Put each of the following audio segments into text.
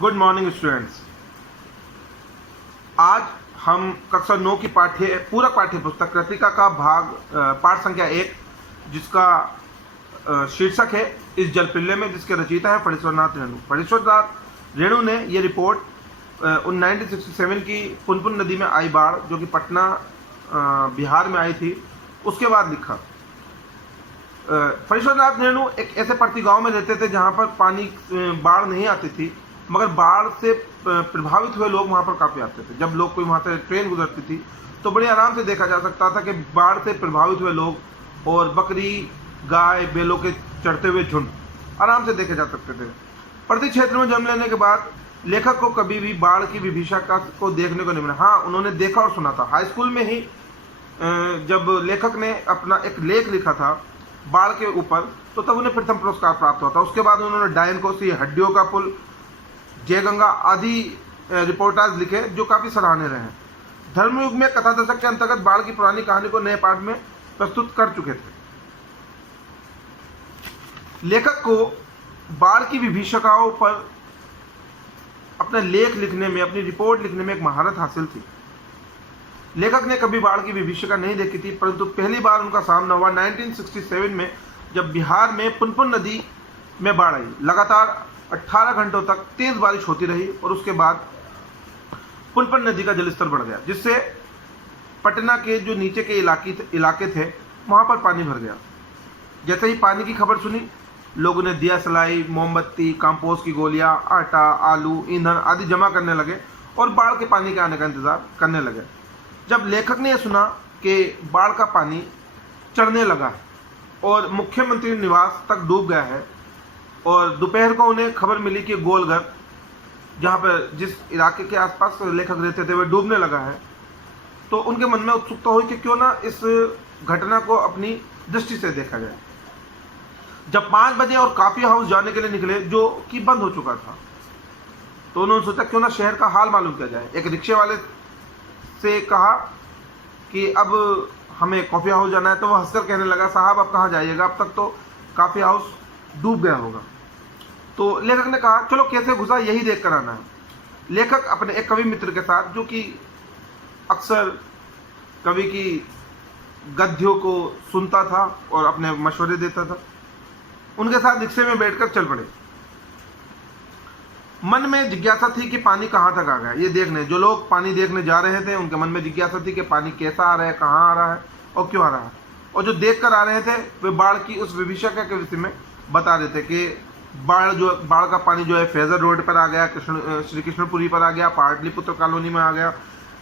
Good morning students. आज हम कक्षा 9 की पूरक पाठ्य पुस्तक कृतिका का पाठ संख्या 1 जिसका शीर्षक है इस जलपिल्ले में, जिसके रचयिता है फणीश्वरनाथ रेणु। फणीश्वरनाथ रेणु ने ये रिपोर्ट 1967 की पुनपुन नदी में आई बाढ़, जो कि पटना बिहार में आई थी, उसके बाद लिखा। फणीश्वरनाथ रेणु एक ऐसे पड़ती गांव में रहते थे जहां पर बाढ़ नहीं आती थी, मगर बाढ़ से प्रभावित हुए लोग वहां पर काफी आते थे। जब लोग कोई वहां से ट्रेन गुजरती थी तो बड़े आराम से देखा जा सकता था कि बाढ़ से प्रभावित हुए लोग और बकरी, गाय, बैलों के चढ़ते हुए झुंड आराम से देखे जा सकते थे। प्रति क्षेत्र में जन्म लेने के बाद लेखक को कभी भी बाढ़ की विभीषिका को देखने को नहीं मिला। हाँ, उन्होंने देखा और सुना था। हाई स्कूल में ही जब लेखक ने अपना एक लेख लिखा था बाढ़ के ऊपर, तो तब उन्हें प्रथम पुरस्कार प्राप्त हुआ था। उसके बाद उन्होंने डायन कोसी, हड्डियों का पुल, जयगंगा आदि रिपोर्टाज लिखे जो काफी सराहनीय रहे। धर्मयुग में कथा दशक के अंतर्गत बाढ़ की पुरानी कहानी को नए पाठ में प्रस्तुत कर चुके थे। लेखक को बाढ़ की विभीषिकाओं पर अपने लेख लिखने में, अपनी रिपोर्ट लिखने में एक महारत हासिल थी। लेखक ने कभी बाढ़ की विभीषिका नहीं देखी थी, परंतु पहली बार उनका सामना हुआ 1967 में, जब बिहार में पुनपुन नदी में बाढ़ आई। लगातार 18 घंटों तक तेज बारिश होती रही और उसके बाद पुनपुन नदी का जलस्तर बढ़ गया, जिससे पटना के जो नीचे के इलाके थे वहां पर पानी भर गया। जैसे ही पानी की खबर सुनी, लोगों ने दिया सलाई, मोमबत्ती, कंपोस्ट की गोलियां, आटा, आलू, ईंधन आदि जमा करने लगे और बाढ़ के पानी के आने का इंतजार करने लगे। जब लेखक ने यह सुना कि बाढ़ का पानी चढ़ने लगा और मुख्यमंत्री निवास तक डूब गया है, और दोपहर को उन्हें खबर मिली कि गोलघर, जहाँ पर जिस इलाके के आसपास लेखक रहते थे, वह डूबने लगा है, तो उनके मन में उत्सुकता हुई कि क्यों ना इस घटना को अपनी दृष्टि से देखा जाए। जब 5 बजे और कॉफी हाउस जाने के लिए निकले, जो कि बंद हो चुका था, तो उन्होंने सोचा क्यों ना शहर का हाल मालूम किया जाए। एक रिक्शे वाले से कहा कि अब हमें कॉफी हाउस जाना है, तो वह हंसकर कहने लगा, साहब अब कहाँ जाइएगा, अब तक तो कॉफी हाउस डूब गया होगा। तो लेखक ने कहा, चलो कैसे घुसा यही देख कर आना है। लेखक अपने एक कवि मित्र के साथ, जो कि अक्सर कवि की गद्यों को सुनता था और अपने मशवरे देता था, उनके साथ रिक्शे में बैठकर चल पड़े। मन में जिज्ञासा थी कि पानी कहाँ तक आ गया, ये देखने। जो लोग पानी देखने जा रहे थे उनके मन में जिज्ञासा थी कि पानी कैसा आ रहा है, कहाँ आ रहा है और क्यों आ रहा है। और जो देख कर आ रहे थे वे बाढ़ की उस विभीषिका के विषय में बता रहे थे कि बाढ़ का पानी जो है फेजर रोड पर आ गया, श्री कृष्णपुरी पर आ गया, पाटलिपुत्र कॉलोनी में आ गया।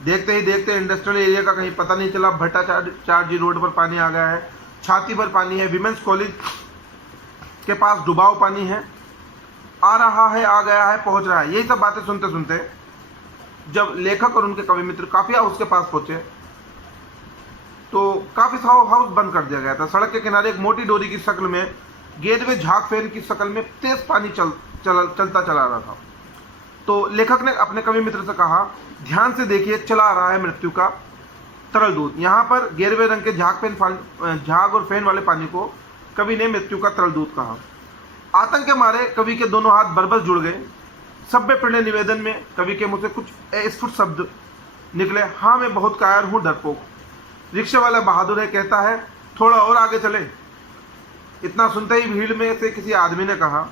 देखते ही देखते इंडस्ट्रियल एरिया का कहीं पता नहीं चला, भट्टाचार्य रोड पर पानी आ गया है, छाती भर पानी है, विमेंस कॉलेज के पास डुबाव पानी है, आ रहा है, आ गया है, पहुंच रहा है। यही सब बातें सुनते सुनते जब लेखक और उनके कवि मित्र कॉफी हाउस के पास पहुंचे, तो कॉफी हाउस बंद कर दिया गया था। सड़क के किनारे एक मोटी डोरी की शक्ल में, गेटवे झाग फैन की शक्ल में तेज पानी चलता चला रहा था। तो लेखक ने अपने कवि मित्र से कहा, ध्यान से देखिए, चला आ रहा है मृत्यु का तरल दूत। यहाँ पर गेरवे रंग के झाग और फैन वाले पानी को कवि ने मृत्यु का तरल दूत कहा। आतंक के मारे कवि के दोनों हाथ बरबस जुड़ गए। सभ्य प्रणय निवेदन में कवि के मुंह से कुछ अस्फुट शब्द निकले, हाँ मैं बहुत कायर हूँ, डरपोक। रिक्शे वाला बहादुर है, कहता है थोड़ा और आगे चले। इतना सुनते ही भीड़ में से किसी आदमी ने कहा,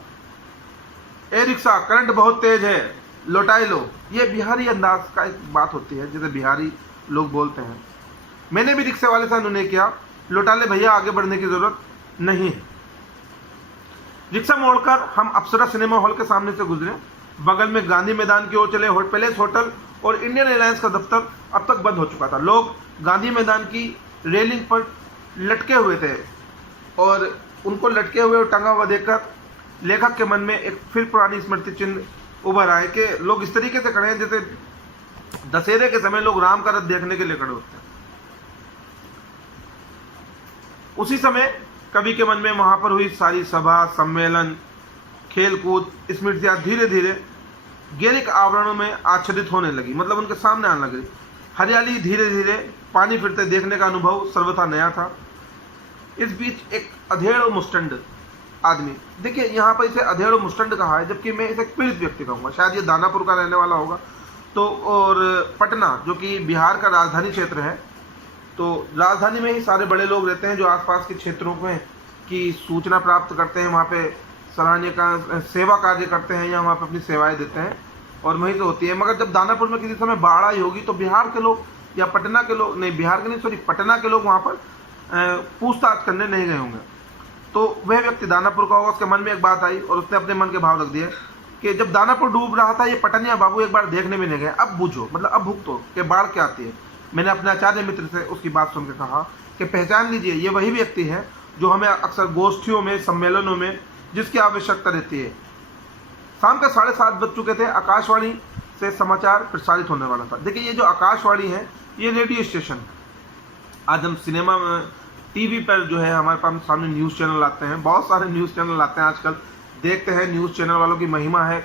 ए रिक्शा, करंट बहुत तेज है, लौटाई लो। ये बिहारी अंदाज का एक बात होती है, जैसे बिहारी लोग बोलते हैं। मैंने भी रिक्शे वाले से अनुनय किया, लौटा ले भैया, आगे बढ़ने की जरूरत नहीं है। रिक्शा मोड़कर हम अप्सरा सिनेमा हॉल के सामने से गुजरे, बगल में गांधी मैदान की ओर चले। पैलेस होटल और इंडियन एयरलाइंस का दफ्तर अब तक बंद हो चुका था। लोग गांधी मैदान की रेलिंग पर लटके हुए थे और उनको लटके हुए और टंगा हुआ देखकर लेखक के मन में एक फिर पुरानी स्मृति चिन्ह उभर आए कि लोग इस तरीके से खड़े हैं जैसे दशहरे के समय लोग राम का रथ देखने के लिए खड़े होते हैं। उसी समय कवि के मन में वहां पर हुई सारी सभा, सम्मेलन, खेलकूद, स्मृतियां धीरे धीरे गैरिक आवरणों में आच्छादित होने लगी, मतलब उनके सामने आने लगी। हरियाली, धीरे धीरे पानी फिरते देखने का अनुभव सर्वथा नया था। इस बीच एक अधेड़ और मुस्टंड आदमी। देखिए यहाँ पर इसे अधेड़ मुस्टंड कहा है, जबकि मैं इसे पीड़ित व्यक्ति कहूँगा। शायद ये दानापुर का रहने वाला होगा। तो और पटना जो कि बिहार का राजधानी क्षेत्र है, तो राजधानी में ही सारे बड़े लोग रहते हैं जो आसपास के क्षेत्रों में की सूचना प्राप्त करते हैं, वहाँ पे सराहनीय का सेवा कार्य करते हैं या वहाँ पे अपनी सेवाएं देते हैं और वहीं से होती है। मगर जब दानापुर में किसी समय बाढ़ आई होगी तो बिहार के लोग या पटना के लोग, नहीं बिहार के नहीं सॉरी पटना के लोग वहाँ पर पूछताछ करने नहीं गए होंगे। तो वह व्यक्ति दानापुर का होगा, उसके मन में एक बात आई और उसने अपने मन के भाव रख दिए कि जब दानापुर डूब रहा था ये पटनिया बाबू एक बार देखने भी नहीं गए, अब बूझो मतलब अब भुगतो कि बाढ़ क्या आती है। मैंने अपने आचार्य मित्र से उसकी बात सुन के कहा कि पहचान लीजिए ये वही व्यक्ति है जो हमें अक्सर गोष्ठियों में, सम्मेलनों में जिसकी आवश्यकता रहती है। शाम के 7:30 बज चुके थे, आकाशवाणी से समाचार प्रसारित होने वाला था। देखिए ये जो आकाशवाणी है ये रेडियो स्टेशन है। आज हम सिनेमा में, टीवी पर जो है हमारे पास सामने न्यूज़ चैनल आते हैं, बहुत सारे न्यूज़ चैनल आते हैं आजकल। देखते हैं न्यूज़ चैनल वालों की महिमा है,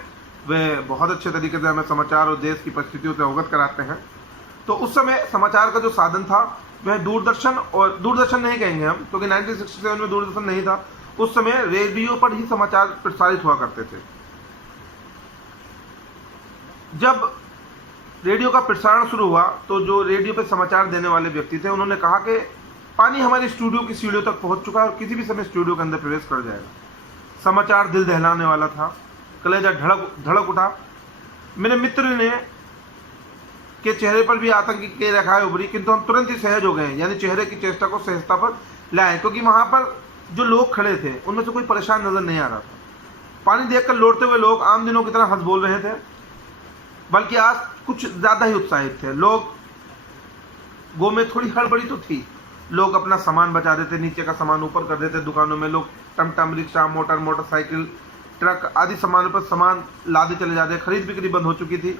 वे बहुत अच्छे तरीके से हमें समाचार और देश की परिस्थितियों से अवगत कराते हैं। तो उस समय समाचार का जो साधन था वह दूरदर्शन, और दूरदर्शन नहीं कहेंगे हम क्योंकि 1967 में दूरदर्शन नहीं था। उस समय रेडियो पर ही समाचार प्रसारित हुआ करते थे। जब रेडियो का प्रसारण शुरू हुआ तो जो रेडियो पर समाचार देने वाले व्यक्ति थे उन्होंने कहा कि पानी हमारे स्टूडियो की सीढ़ियों तक पहुंच चुका है और किसी भी समय स्टूडियो के अंदर प्रवेश कर जाएगा। समाचार दिल दहलाने वाला था, कलेजा धड़क उठा। मेरे मित्र ने के चेहरे पर भी आतंक की रेखाएं उभरी, किंतु हम तुरंत ही सहज हो गए, यानी चेहरे की चेष्टा को सहजता पर लाए, क्योंकि वहां पर जो लोग खड़े थे उनमें से कोई परेशान नजर नहीं आ रहा था। पानी देखकर लौटते हुए लोग आम दिनों की तरह हंस बोल रहे थे, बल्कि आज कुछ ज्यादा ही उत्साहित थे। लोग गो में थोड़ी हड़बड़ी तो थी, लोग अपना सामान बचा देते, नीचे का सामान ऊपर कर देते। दुकानों में लोग टमटम, रिक्शा, मोटरसाइकिल, ट्रक आदि सामानों पर सामान लादे चले जाते। खरीद बिक्री बंद हो चुकी थी।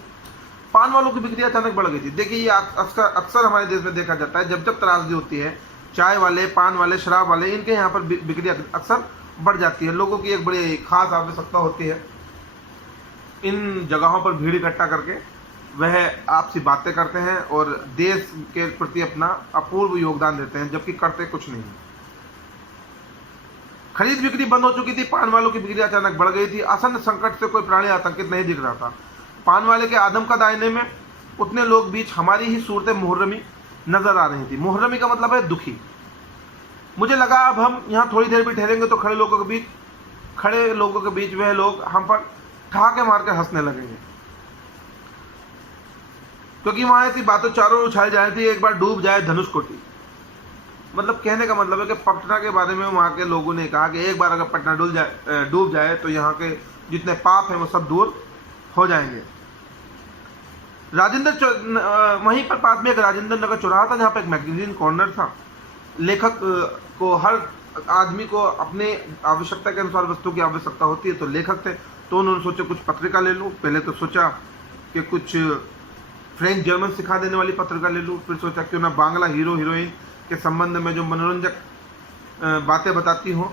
पान वालों की बिक्री अचानक बढ़ गई थी। देखिए ये अक्सर हमारे देश में देखा जाता है, जब जब त्रासदी होती है, चाय वाले, पान वाले, शराब वाले, इनके यहाँ पर बिक्री अक्सर बढ़ जाती है। लोगों की एक बड़ी खास आवश्यकता होती है, इन जगहों पर भीड़ इकट्ठा करके वह आपसी बातें करते हैं और देश के प्रति अपना अपूर्व योगदान देते हैं, जबकि करते कुछ नहीं। खरीद बिक्री बंद हो चुकी थी, पान वालों की बिक्री अचानक बढ़ गई थी। आसन्न संकट से कोई प्राणी आतंकित नहीं दिख रहा था। पान वाले के आदम का दायने में उतने लोग बीच हमारी ही सूरत मुहर्रमी नजर आ रही थी। मुहर्रमी का मतलब है दुखी। मुझे लगा अब हम यहाँ थोड़ी देर भी ठहरेंगे तो खड़े लोगों के बीच वह लोग हम पर ठहाके मार कर हंसने लगेंगे, क्योंकि वहां ऐसी बातें चारों ओर उछाई जा रही थी, एक बार डूब जाए धनुषकोटि। मतलब कहने का मतलब है कि पटना के बारे में वहां के लोगों ने कहा कि एक बार अगर पटना डूब जाए तो यहाँ के जितने पाप हैं वो सब दूर हो जाएंगे। वहीं पर पास में एक राजेंद्र नगर चौराहा था, जहाँ पर एक मैगजीन कॉर्नर था। लेखक को, हर आदमी को अपने आवश्यकता के अनुसार वस्तु की आवश्यकता होती है, तो लेखक थे तो उन्होंने सोचा कुछ पत्रिका ले लूँ। पहले तो सोचा कि कुछ फ्रेंच जर्मन सिखा देने वाली पत्रिका ले लूँ, फिर सोचा क्यों ना बांग्ला हीरो हीरोइन के संबंध में जो मनोरंजक बातें बताती हों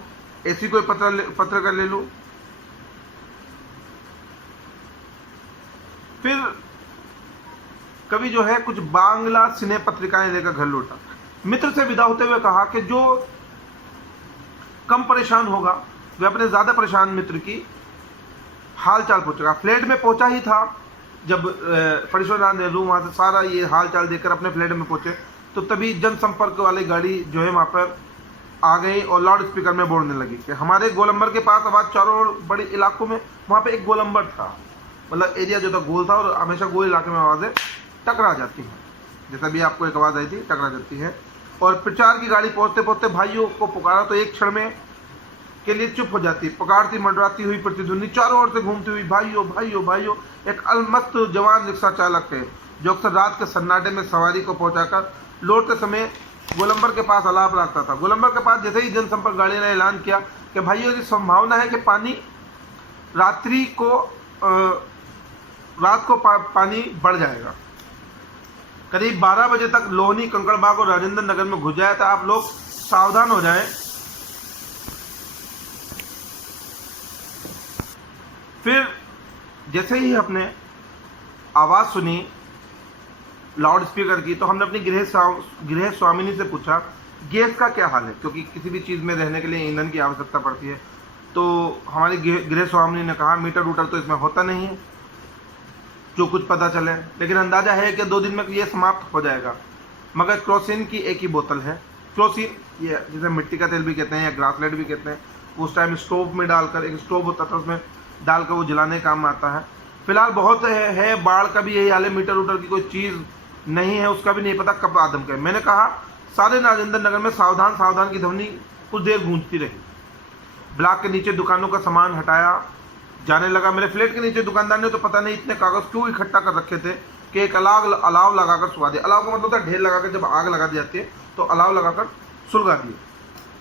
ऐसी कोई पत्रिका ले लूँ। फिर कभी जो है कुछ बांग्ला सिने पत्रिकाएं लेकर घर लौटा। मित्र से विदा होते हुए कहा कि जो कम परेशान होगा वह अपने ज्यादा परेशान मित्र की हाल चाल पूछेगा। फ्लैट में पहुंचा ही था जब फणीश्वरनाथ नेहरू वहां से सारा ये हाल चाल देखकर अपने फ्लैट में पहुंचे, तो तभी जनसंपर्क वाली गाड़ी जो है वहां पर आ गई और लाउड स्पीकर में बोलने लगी कि हमारे गोलंबर के पास आवाज चारों ओर बड़े इलाकों में, वहां पे एक गोलंबर था, मतलब एरिया जो था गोल था और हमेशा गोल इलाके में आवाजें टकरा जाती हैं। जैसा भी आपको एक आवाज आई थी, टकरा जाती है। और प्रचार की गाड़ी पहुंचते पहुंचते भाइयों को पुकारा तो एक क्षण में के लिए चुप हो जाती। पुकारती मंडराती हुई प्रतिध्वनि चारों ओर से घूमती हुई भाइयों भाइयों भाइयों। एक अलमस्त जवान रिक्शा चालक है जो अक्सर रात के सन्नाटे में सवारी को पहुंचाकर लौटते समय गोलंबर के पास आलाप रखता था। गोलंबर के पास जैसे ही जनसंपर्क गाड़ी ने ऐलान किया कि भाइयों की संभावना है कि रात को पानी बढ़ जाएगा। करीब 12 बजे तक लोहनी, कंकड़बाग और राजेंद्र नगर में घुस जाए, तो आप लोग सावधान हो जाएं। फिर जैसे ही अपने आवाज सुनी लाउड स्पीकर की, तो हमने अपनी गृह स्वामिनी से पूछा गैस का क्या हाल है, क्योंकि किसी भी चीज में रहने के लिए ईंधन की आवश्यकता पड़ती है। तो हमारी गृह स्वामिनी ने कहा मीटर वूटर तो इसमें होता नहीं है जो कुछ पता चले, लेकिन अंदाज़ा है कि 2 दिन में ये समाप्त हो जाएगा। मगर क्रोसिन की एक ही बोतल है। क्रोसिन ये जिसे मिट्टी का तेल भी कहते हैं या ग्रासलेट भी कहते हैं, उस टाइम स्टोव में डालकर, एक स्टोव होता था उसमें डालकर वो जलाने काम में आता है। फिलहाल बहुत है बाढ़ का भी यही हाल है, मीटर वूटर की कोई चीज़ नहीं है, उसका भी नहीं पता कब आदम का। मैंने कहा सारे राजेंद्र नगर में सावधान सावधान की ध्वनि कुछ देर गूंजती रही। ब्लॉक के नीचे दुकानों का सामान हटाया जाने लगा। मेरे फ्लैट के नीचे दुकानदार ने तो पता नहीं इतने कागज़ क्यों इकट्ठा कर रखे थे कि एक अलाव लगाकर सुलगा दिया। अलाव का मतलब होता है ढेर लगाकर, जब आग लगा दी जाती है तो अलाव लगाकर सुलगा दिए।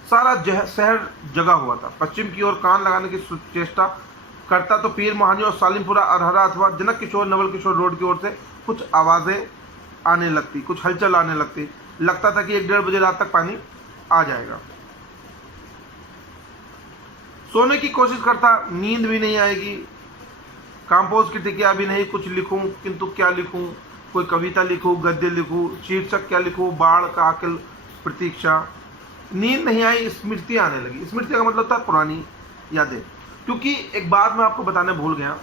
सारा शहर जगा हुआ था। पश्चिम की ओर कान लगाने की चेष्टा करता तो पीर मोहानी और सालिमपुरा अरहरा अथवा जनक किशोर नवल किशोर रोड की ओर से कुछ आवाज़ें आने लगती, कुछ हलचल आने लगती। लगता था कि 1-1:30 बजे रात तक पानी आ जाएगा। सोने की कोशिश करता, नींद भी नहीं आएगी। कंपोज की टिकिया भी नहीं, कुछ लिखूं किंतु क्या लिखूं, कोई कविता लिखूं, गद्य लिखूं, शीर्षक क्या लिखूं, बाढ़ का आकिल प्रतीक्षा। नींद नहीं आई, स्मृति आने लगी। स्मृति का मतलब था पुरानी यादें। क्योंकि एक बात मैं आपको बताने भूल गया,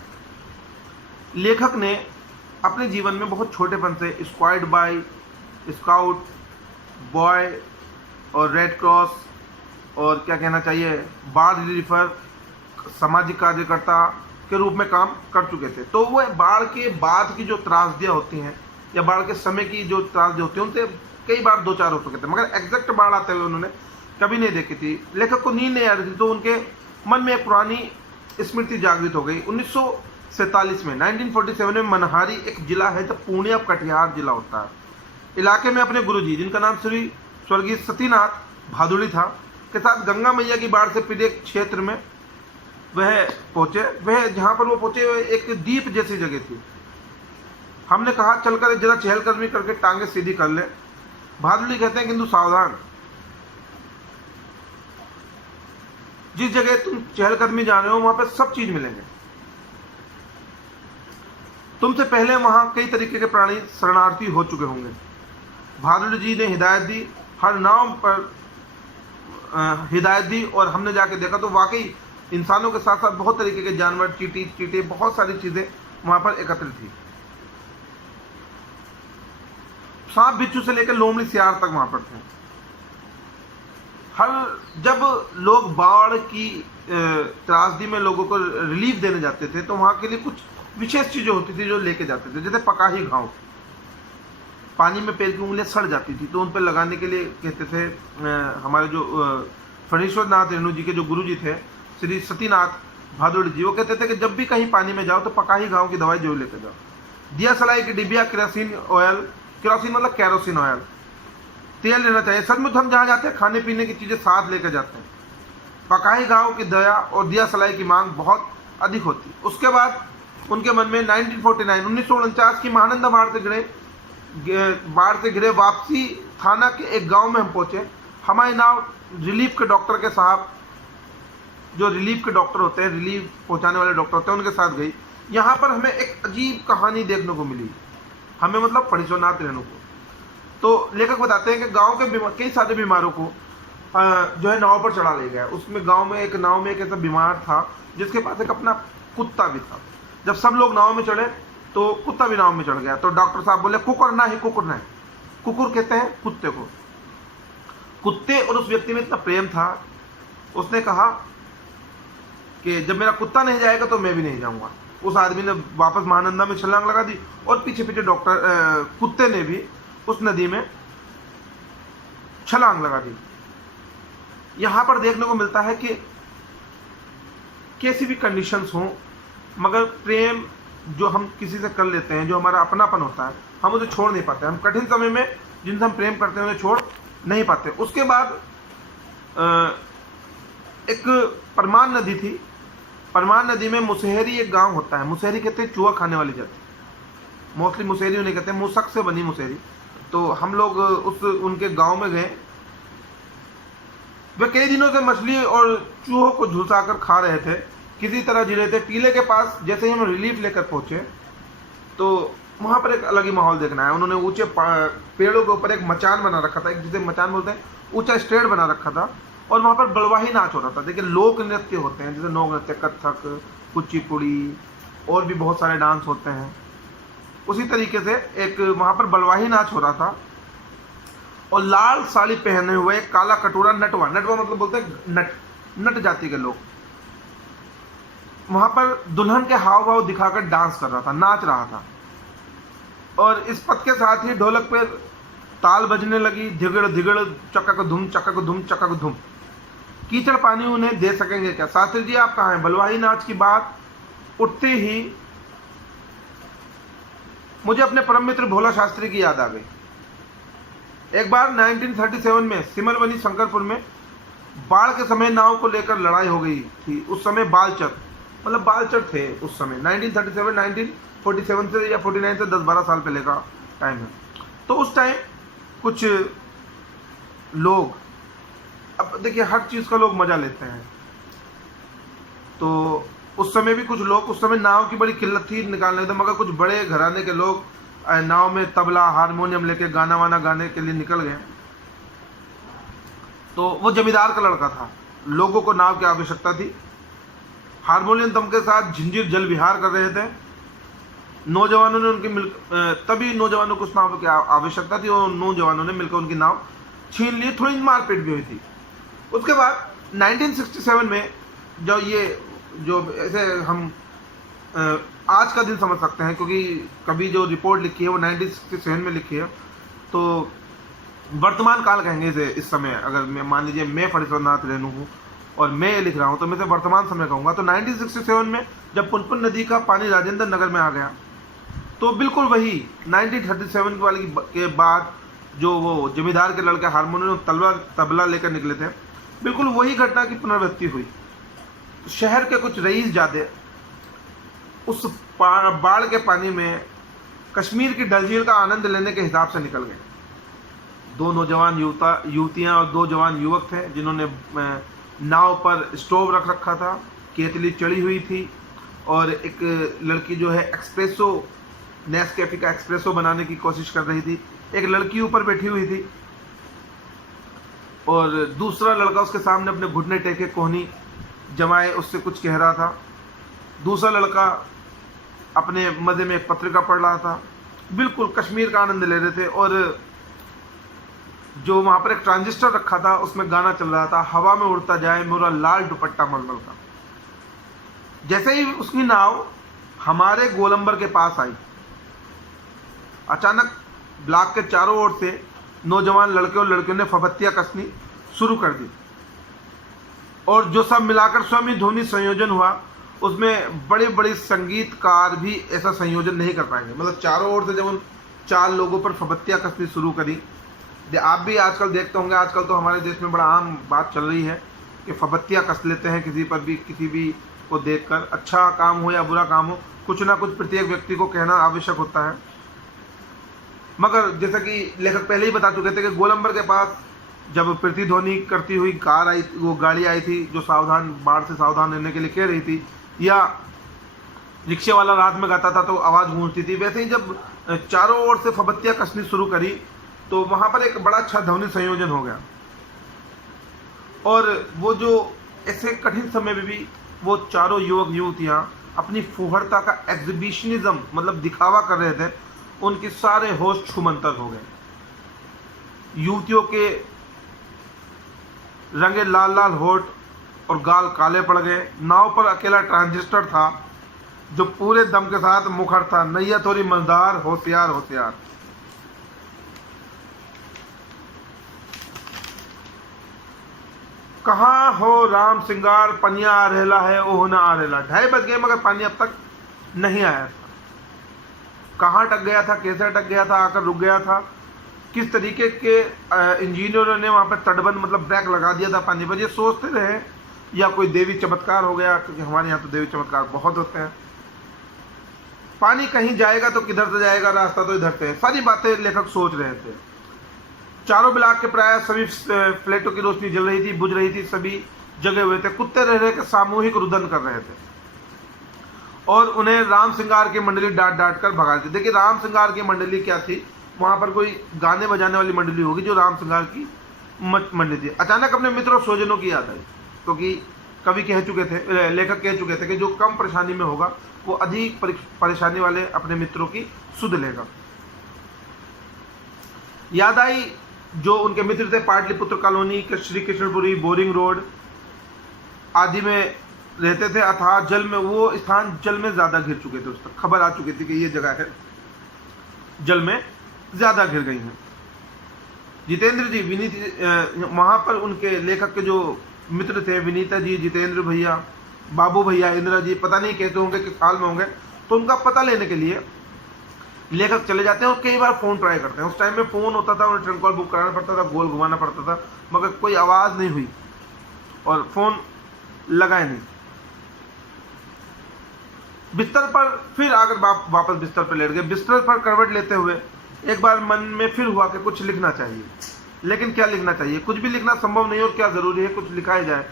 लेखक ने अपने जीवन में बहुत छोटेपन से स्क्वाड बाय, स्काउट, बॉय और रेड क्रॉस और क्या कहना चाहिए बाढ़ रिलीफर, सामाजिक कार्यकर्ता के रूप में काम कर चुके थे। तो वो बाढ़ के बाद की जो त्रासदियाँ होती हैं या बाढ़ के समय की जो त्रासदियाँ होती हैं उनसे कई बार 2-4 हो चुके थे, मगर एग्जैक्ट बाढ़ आते हुए उन्होंने कभी नहीं देखी थी। लेखक को नींद नहीं आ रही थी, तो उनके मन में एक पुरानी स्मृति जागृत हो गई। 1947 में 1947 में मनहारी एक जिला है जब पुणे अब कटिहार जिला होता है। इलाके में अपने गुरुजी जिनका नाम श्री स्वर्गीय सतीनाथ भादुड़ी था के साथ गंगा मैया की बाढ़ से पीड़ित क्षेत्र में वह पहुंचे। वह जहां पर वो पहुंचे एक द्वीप जैसी जगह थी। हमने कहा चलकर जरा चहलकदमी करके टांगे सीधी कर ले। भादुड़ी कहते हैं किंतु सावधान, जिस जगह तुम चहलकदमी जा रहे हो वहां पर सब चीज मिलेंगे। तुमसे पहले वहां कई तरीके के प्राणी शरणार्थी हो चुके होंगे। भादुड़ी जी ने हिदायत दी, हर नाव पर हिदायत दी और हमने जाके देखा तो वाकई इंसानों के साथ साथ बहुत तरीके के जानवर, चींटी, बहुत सारी चीजें वहां पर एकत्रित थी। सांप बिच्छू से लेकर लोमड़ी सियार तक वहां पर थे। जब लोग बाढ़ की त्रासदी में लोगों को रिलीफ देने जाते थे तो वहां के लिए कुछ विशेष चीजें होती थी जो लेके जाते थे, जैसे पकाही घाव। पानी में पैर की उंगलियां सड़ जाती थी तो उन पर लगाने के लिए कहते थे हमारे जो फणीश्वर नाथ रेणु जी के जो गुरु जी थे श्री सतीनाथ भादुड़ी जी, वो कहते थे कि जब भी कहीं पानी में जाओ तो पकाही घाव की दवाई जरूर लेकर जाओ। दिया सलाई की डिबिया, केरोसिन ऑयल, केरोसिन मतलब कैरोसिन ऑयल, तेल लेना चाहिए। सचमुच हम जहाँ जाते हैं खाने पीने की चीज़ें साथ लेकर जाते हैं। पकाही घाव की दया और दिया सलाई की मांग बहुत अधिक होती। उसके बाद उनके मन में 1949 की महानंदा बाढ़ से घिरे वापसी थाना के एक गांव में हम पहुंचे। हमारे नाव रिलीफ के डॉक्टर के साहब, जो रिलीफ के डॉक्टर होते हैं, रिलीफ पहुंचाने वाले डॉक्टर होते हैं, उनके साथ गई। यहाँ पर हमें एक अजीब कहानी देखने को मिली, हमें मतलब फणीश्वरनाथ रेणु को। तो लेखक बताते हैं कि गांव के कई सारे बीमारों को जो है नाव पर चढ़ा ले गया। उसमें नाव में एक ऐसा बीमार था जिसके पास एक अपना कुत्ता भी था। जब सब लोग नाव में चढ़े तो कुत्ता भी नाव में चढ़ गया। तो डॉक्टर साहब बोले कुकुर ना है, कुकुर ना है। कुकुर कहते हैं कुत्ते को। कुत्ते और उस व्यक्ति में इतना प्रेम था, उसने कहा कि जब मेरा कुत्ता नहीं जाएगा तो मैं भी नहीं जाऊंगा। उस आदमी ने वापस महानंदा में छलांग लगा दी और पीछे पीछे कुत्ते ने भी उस नदी में छलांग लगा दी। यहां पर देखने को मिलता है कि कैसी भी कंडीशंस हों, मगर प्रेम जो हम किसी से कर लेते हैं, जो हमारा अपनापन होता है, हम उसे छोड़ नहीं पाते। हम कठिन समय में जिनसे हम प्रेम करते हैं उन्हें छोड़ नहीं पाते। उसके बाद एक परमान नदी थी। परमान नदी में मुसहरी एक गांव होता है। मुसहरी कहते हैं चूहा खाने वाली जाति, मोस्टली मुसहरी उन्हें कहते हैं, मूसक से बनी मुसहरी। तो हम लोग उनके गांव में गए। वे कई दिनों से मछली और चूहों को झुलसा कर खा रहे थे, किसी तरह जी रहे थे। टीले के पास जैसे ही हम रिलीफ लेकर पहुंचे तो वहां पर एक अलग ही माहौल देखना है। उन्होंने ऊंचे पेड़ों के ऊपर एक मचान बना रखा था, एक जिसे मचान बोलते हैं, ऊंचा स्टेड बना रखा था। और वहाँ पर बलवाही नाच हो रहा था। देखिए लोक नृत्य होते हैं, जैसे लोक नृत्य कथक, कुचिपुड़ी और भी बहुत सारे डांस होते हैं, उसी तरीके से एक वहाँ पर बलवाही नाच हो रहा था। और लाल साड़ी पहने हुए काला कटोरा नटवा, नटवा मतलब बोलते हैं नट, नट जाति के लोग वहां पर दुल्हन के हाव भाव दिखाकर डांस कर रहा था, नाच रहा था। और इस पद के साथ ही ढोलक पे ताल बजने लगी, धिगड़ धिगड़ चक्का धुम चक्का धुम चक्का धुम। कीचड़ पानी उन्हें दे सकेंगे क्या? शास्त्री जी आप कहाँ हैं? बलवाही नाच की बात उठते ही मुझे अपने परम मित्र भोला शास्त्री की याद आ गई। एक बार 1937 में सिमलवनी शंकरपुर में बाढ़ के समय नाव को लेकर लड़ाई हो गई थी। उस समय बालचर, मतलब बालचर थे उस समय, 1937 1947 से या 49 से 10-12 साल पहले का टाइम है। तो उस टाइम कुछ लोग, अब देखिए हर चीज़ का लोग मजा लेते हैं, तो उस समय भी कुछ लोग, उस समय नाव की बड़ी किल्लत थी निकालने में, मगर कुछ बड़े घराने के लोग नाव में तबला हारमोनियम लेके गाना वाना गाने के लिए निकल गए। तो वो जमींदार का लड़का था, लोगों को नाव की आवश्यकता थी, हारमोनियम दम के साथ झिंझिर जल विहार कर रहे थे। नौजवानों ने उनकी तभी नौजवानों को उस नाव की आवश्यकता थी और नौजवानों ने मिलकर उनकी नाव छीन ली, थोड़ी मारपीट भी हुई थी। उसके बाद 1967 में जो ऐसे हम आज का दिन समझ सकते हैं, क्योंकि कभी जो रिपोर्ट लिखी है वो 1967 में लिखी है, तो वर्तमान काल कहेंगे इसे। इस समय अगर मैं मान लीजिए मैं फणीश्वरनाथ रेणु हूँ और मैं ये लिख रहा हूँ तो मैं इसे वर्तमान समय कहूँगा। तो 1967 में जब पुनपुन नदी का पानी राजेंद्र नगर में आ गया, तो बिल्कुल वही 1937 वाली के बाद जो वो जमींदार के लड़के हारमोनियम तबला लेकर निकले थे, बिल्कुल वही घटना की पुनरावृत्ति हुई। शहर के कुछ रईस जादे उस बाढ़ के पानी में कश्मीर की डल झील का आनंद लेने के हिसाब से निकल गए। 2 नौजवान युवतियां और 2 जवान युवक थे, जिन्होंने नाव पर स्टोव रख रखा था, केतली चढ़ी हुई थी, और एक लड़की जो है एक्सप्रेसो, नेस्कैफे का एक्सप्रेसो बनाने की कोशिश कर रही थी। एक लड़की ऊपर बैठी हुई थी और दूसरा लड़का उसके सामने अपने घुटने टेके कोहनी जमाए उससे कुछ कह रहा था। दूसरा लड़का अपने मजे में एक पत्रिका पढ़ रहा था। बिल्कुल कश्मीर का आनंद ले रहे थे। और जो वहां पर एक ट्रांजिस्टर रखा था उसमें गाना चल रहा था, हवा में उड़ता जाए मेरा लाल दुपट्टा मलमल का। जैसे ही उसकी नाव हमारे गोलंबर के पास आई, अचानक ब्लॉक के चारों ओर से नौजवान लड़के और लड़कियों ने फबत्तियां कसनी शुरू कर दी, और जो सब मिलाकर स्वयं ध्वनि संयोजन हुआ, उसमें बड़े बड़े संगीतकार भी ऐसा संयोजन नहीं कर पाएंगे। मतलब चारों ओर से जब उन 4 लोगों पर फबत्तियां कसनी शुरू करी, आप भी आजकल देखते होंगे, आजकल तो हमारे देश में बड़ा आम बात चल रही है कि फबत्तियां कस लेते हैं किसी पर भी, किसी भी को देखकर। अच्छा काम हो या बुरा काम हो, कुछ ना कुछ प्रत्येक व्यक्ति को कहना आवश्यक होता है। मगर जैसा कि लेखक पहले ही बता चुके थे कि गोलंबर के पास जब प्रतिध्वनि करती हुई वो गाड़ी आई थी, जो सावधान, बाढ़ से सावधान रहने के लिए कह रही थी, या रिक्शे वाला रात में गाता था तो आवाज़ गूंजती थी, वैसे ही जब चारों ओर से फबत्तियां कसनी शुरू करी तो वहां पर एक बड़ा अच्छा ध्वनि संयोजन हो गया। और वो जो ऐसे कठिन समय में भी वो चारों युवक युवतियां अपनी फुहड़ता का एग्जिबिशनिज्म, मतलब दिखावा कर रहे थे, उनके सारे होश छूमंतर हो गए। युवतियों के रंगे लाल लाल होठ और गाल काले पड़ गए। नाव पर अकेला ट्रांजिस्टर था जो पूरे दम के साथ मुखर था, नैया थोड़ी मजदार, होशियार होशियार। कहाँ हो राम सिंगार, पनिया आ रहला है ओह ना आ रहला। 2:30 बज गए मगर पानी अब तक नहीं आया था। कहाँ अटक गया था, कैसे अटक गया था, आकर रुक गया था, किस तरीके के इंजीनियरों ने वहाँ पर तटबंध, मतलब ब्रेक लगा दिया था पानी पर, ये सोचते रहे, या कोई देवी चमत्कार हो गया, क्योंकि हमारे यहाँ तो देवी चमत्कार बहुत होते हैं। पानी कहीं जाएगा तो किधर से जाएगा, रास्ता तो इधर से है, सारी बातें लेखक सोच रहे थे। चारों ब्लॉक के प्राय सभी फ्लैटों की रोशनी जल रही थी, बुझ रही थी, सभी जगे हुए थे। कुत्ते रह रहे के सामूहिक रुदन कर रहे थे और उन्हें राम सिंगार की मंडली डांट डांट कर भगा दी। देखिए राम सिंगार की मंडली क्या थी, वहां पर कोई गाने बजाने वाली मंडली होगी जो राम सिंगार की मंडी थी। अचानक अपने मित्र और स्वजनों की याद आई, क्योंकि कवि कह चुके थे, लेखक कह चुके थे कि जो कम परेशानी में होगा वो अधिक परेशानी वाले अपने मित्रों की सुध लेगा। याद आई जो उनके मित्र थे पाटलिपुत्र कॉलोनी के श्री कृष्णपुरी बोरिंग रोड आदि में रहते थे। अथाह जल में, वो स्थान जल में ज्यादा घिर चुके थे, उस तक खबर आ चुकी थी कि ये जगह है जल में ज्यादा घिर गई है। जितेंद्र जी, विनीत, वहां पर उनके लेखक के जो मित्र थे, विनीता जी, जितेंद्र भैया, बाबू भैया, इंदिरा जी, पता नहीं कैसे होंगे, किस हाल में होंगे, तो उनका पता लेने के लिए लेखक चले जाते हैं और कई बार फोन ट्राई करते हैं। उस टाइम में फोन होता था, उन्हें ट्रंक कॉल बुक कराना पड़ता था, गोल घुमाना पड़ता था, मगर कोई आवाज नहीं हुई और फोन लगाए नहीं। बिस्तर पर फिर आकर वापस बिस्तर पर लेट गए। बिस्तर पर करवट लेते हुए एक बार मन में फिर हुआ कि कुछ लिखना चाहिए, लेकिन क्या लिखना चाहिए? कुछ भी लिखना संभव नहीं और क्या जरूरी है कुछ लिखाया जाए?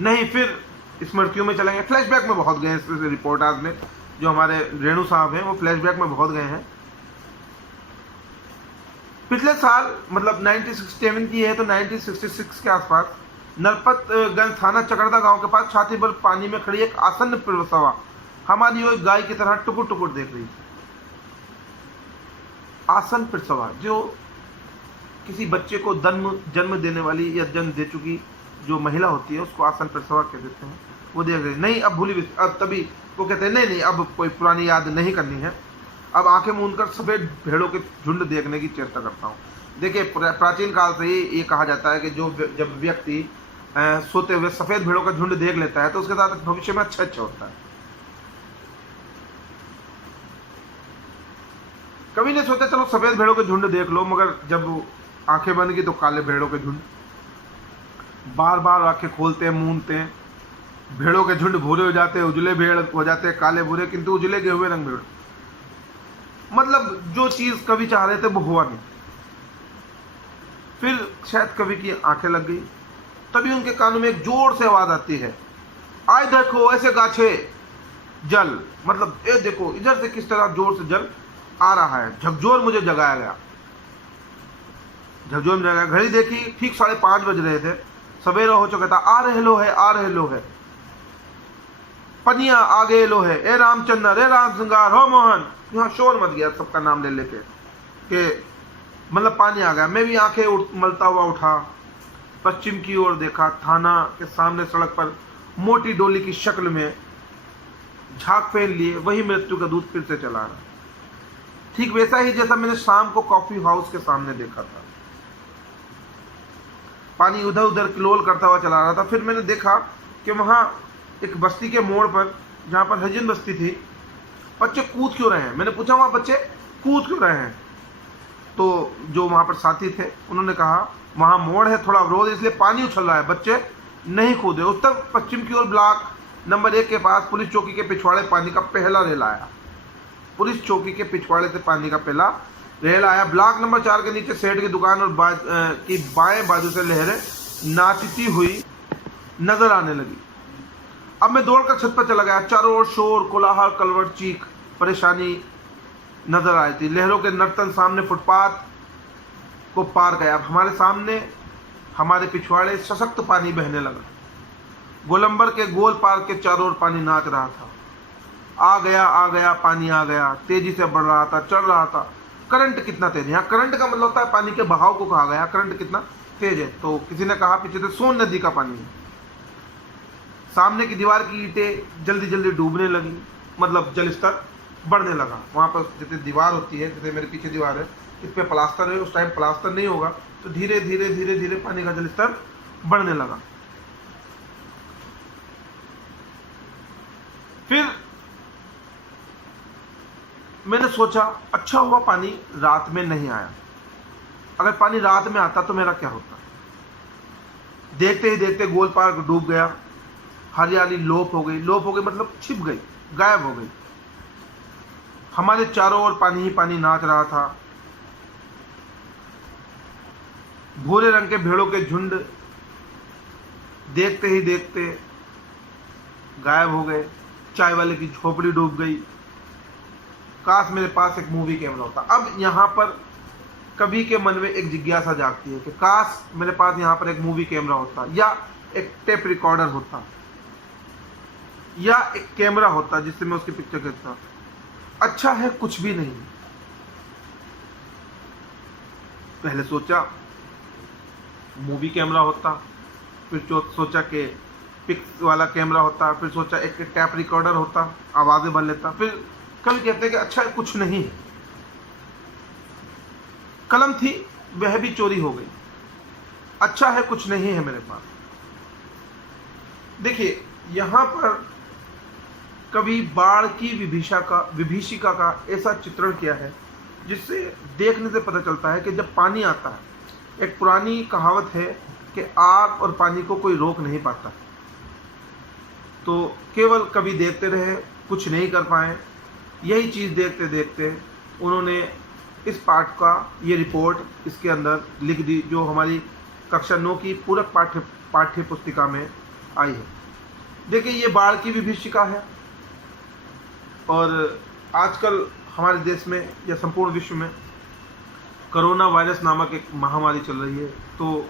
नहीं, फिर स्मृतियों में चलेंगे। फ्लैशबैक में बहुत गए हैं रिपोर्टर्स में, जो हमारे रेणु साहब हैं वो फ्लैशबैक में बहुत गए हैं। पिछले साल मतलब 1967 की है तो 1966 के आसपास नरपतगंज थाना चकरदा गांव के पास छाती पर पानी में खड़ी एक आसन्न प्रसवा हमारी ओर गाय की तरह टुकुर टुकुर देख रही थी। आसन प्रसवा, जो किसी बच्चे को जन्म देने वाली या जन्म दे चुकी जो महिला होती है उसको आसन प्रसवा कह देते हैं। वो देख रही नहीं, अब भूली, अब तभी वो कहते हैं नहीं अब कोई पुरानी याद नहीं करनी है, अब आंखें मूंदकर सफेद भेड़ों के झुंड देखने की चेष्टा करता हूँ। देखिए, प्राचीन काल से ही ये कहा जाता है कि जब व्यक्ति सोते हुए सफेद भेड़ों का झुंड देख लेता है तो उसके साथ भविष्य में अच्छा होता है। कभी ने सोचा चलो सफेद भेड़ों के झुंड देख लो, मगर जब आंखें बंद की तो काले भेड़ों के झुंड। बार बार आंखें खोलते हैं, मूंदते हैं, भेड़ों के झुंड भूरे हो जाते हैं, उजले भेड़ हो जाते हैं, काले भूरे, किंतु उजले गए हुए रंग भेड़। मतलब जो चीज कवि चाह रहे थे वो हुआ नहीं। फिर शायद कवि की आंखें लग गई, तभी उनके कानों में एक जोर से आवाज आती है, आए देखो ऐसे गाछे जल, मतलब ये देखो इधर से किस तरह जोर से जल आ रहा है। झकझोर मुझे जगाया गया, झकझोर में जगाया। घड़ी देखी, ठीक 5:30 बज रहे थे, सवेरा हो चुका था। आ रहे लो है, आ रहे लो है, पनिया आगे लो है, ए रामचंद्र, ए राम श्रृंगार, हो मोहन। यहाँ शोर मच गया सबका नाम ले लेके कि मतलब पानी आ गया। मैं भी आंखें मलता हुआ उठा, पश्चिम की ओर देखा। थाना के सामने सड़क पर मोटी डोली की शक्ल में झाग पहन लिए वही मृत्यु का दूत फिर से चला रहा, ठीक वैसा ही जैसा मैंने शाम को कॉफी हाउस के सामने देखा था। पानी उधर उधर क्लोल करता हुआ चला रहा था। फिर मैंने देखा कि वहां एक बस्ती के मोड़ पर, जहां पर हरिजन बस्ती थी, बच्चे कूद क्यों रहे हैं? मैंने पूछा वहां बच्चे कूद क्यों रहे हैं? तो जो वहां पर साथी थे उन्होंने कहा वहां मोड़ है, थोड़ा अवरोध, इसलिए पानी उछल रहा है, बच्चे नहीं कूदे। उत्तर पश्चिम की ओर ब्लॉक नंबर 1 के पास पुलिस चौकी के पिछवाड़े पानी का पहला रेल आया। पुलिस चौकी के पिछवाड़े से पानी का पहला रेल आया। ब्लॉक नंबर 4 के नीचे सेठ की दुकान और की बाएं बाजू से लहरें नाचती हुई नजर आने लगी। अब मैं दौड़कर छत पर चला गया। चारों ओर शोर, कोलाहल, कलवट, चीख, परेशानी नजर आई थी। लहरों के नर्तन सामने फुटपाथ को पार गया। हमारे सामने हमारे पिछवाड़े सशक्त पानी बहने लगा। गोलंबर के गोल पार के चारों ओर पानी नाच रहा था। आ गया पानी आ गया, तेजी से बढ़ रहा था, चढ़ रहा था। करंट कितना तेज है? यहाँ करंट का मतलब होता है पानी के बहाव को कहा गया। करंट कितना तेज है? तो किसी ने कहा पीछे से सोन नदी का पानी है। सामने की दीवार की ईंटें जल्दी जल्दी डूबने लगी, मतलब जल स्तर बढ़ने लगा। वहां पर जैसे दीवार होती है, जैसे मेरे पीछे दीवार है, इस पे प्लास्टर है, उस टाइम प्लास्टर नहीं होगा, तो धीरे धीरे धीरे धीरे पानी का जल स्तर बढ़ने लगा। फिर मैंने सोचा अच्छा हुआ पानी रात में नहीं आया। अगर पानी रात में आता तो मेरा क्या होता? देखते ही देखते गोल पार्क डूब गया। हरियाली लोप हो गई। लोप हो गई मतलब छिप गई, गायब हो गई। हमारे चारों ओर पानी ही पानी नाच रहा था। भूरे रंग के भेड़ों के झुंड देखते ही देखते गायब हो गए। चाय वाले की झोपड़ी डूब गई। काश मेरे पास एक मूवी कैमरा होता। अब यहाँ पर कभी के मन में एक जिज्ञासा जागती है कि काश मेरे पास यहाँ पर एक मूवी कैमरा होता, या एक टेप रिकॉर्डर होता, या एक कैमरा होता जिससे मैं उसकी पिक्चर खींचता। अच्छा है कुछ भी नहीं। पहले सोचा मूवी कैमरा होता, फिर सोचा कि पिक्स वाला कैमरा होता, फिर सोचा एक टैप रिकॉर्डर होता, आवाज़ें भर लेता। फिर कभी कहते हैं कि अच्छा है कुछ नहीं है। कलम थी वह भी चोरी हो गई। अच्छा है कुछ नहीं है मेरे पास। देखिए यहाँ पर कभी बाढ़ की विभीषिका का ऐसा चित्रण किया है जिससे देखने से पता चलता है कि जब पानी आता है, एक पुरानी कहावत है कि आग और पानी को कोई रोक नहीं पाता। तो केवल कभी देखते रहे, कुछ नहीं कर पाए। यही चीज़ देखते देखते उन्होंने इस पाठ का ये रिपोर्ट इसके अंदर लिख दी, जो हमारी कक्षा 9 की पूरक पाठ्य पुस्तिका में आई है। देखिए ये बाढ़ की विभीषिका है, और आजकल हमारे देश में या संपूर्ण विश्व में कोरोना वायरस नामक एक महामारी चल रही है। तो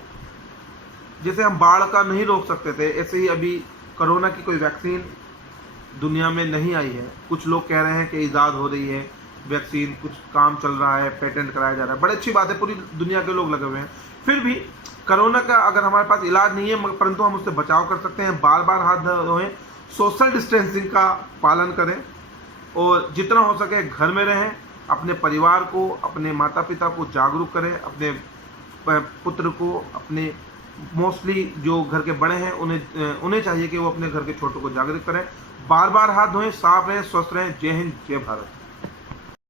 जैसे हम बाढ़ का नहीं रोक सकते थे, ऐसे ही अभी कोरोना की कोई वैक्सीन दुनिया में नहीं आई है। कुछ लोग कह रहे हैं कि ईजाद हो रही है वैक्सीन, कुछ काम चल रहा है, पेटेंट कराया जा रहा है, बड़ी अच्छी बात है, पूरी दुनिया के लोग लगे हुए हैं। फिर भी कोरोना का अगर हमारे पास इलाज नहीं है, परंतु हम उससे बचाव कर सकते हैं। बार बार हाथ धोएं, सोशल डिस्टेंसिंग का पालन करें, और जितना हो सके घर में रहें। अपने परिवार को, अपने माता पिता को जागरूक करें, अपने पुत्र को, अपने मोस्टली जो घर के बड़े हैं उन्हें चाहिए कि वो अपने घर के छोटों को जागरूक करें। बार बार हाथ धोएं, साफ रहें, स्वस्थ रहें। जय हिंद, जय भारत।